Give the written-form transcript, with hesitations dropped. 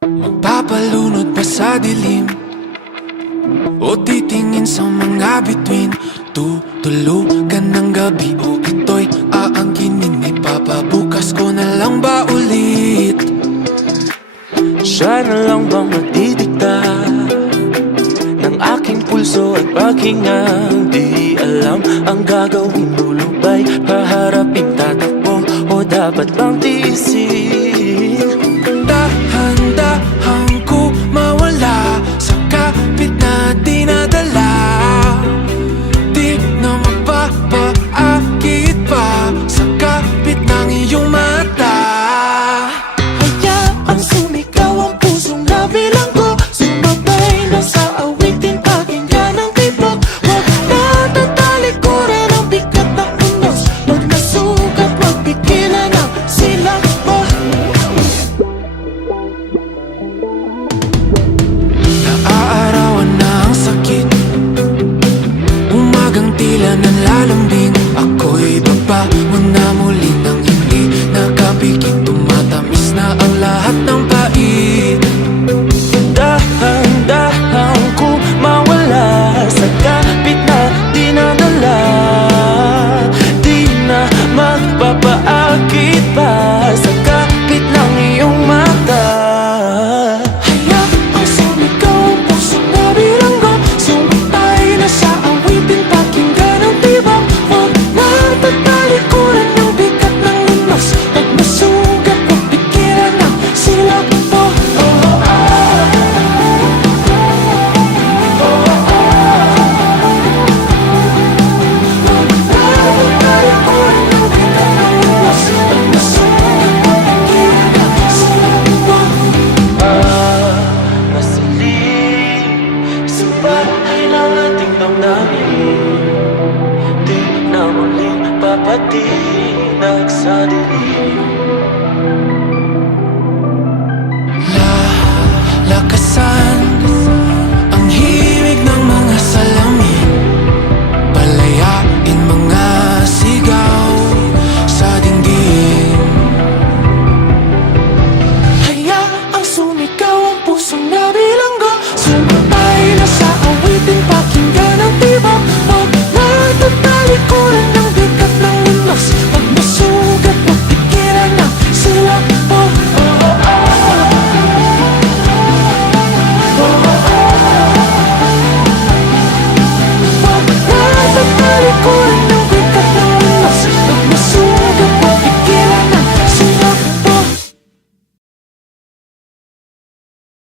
Magpapalunod pa sa dilim o titingin sa mga bituin. Tutulugan ng gabi o ito'y aangkinin. Ipapabukas ko na lang ba ulit? Siya na lang bang magdidikta ng aking pulso at paghingang? Di alam ang gagawin, lulubay, haharapin, tatakbo, o dapat bang tiisin?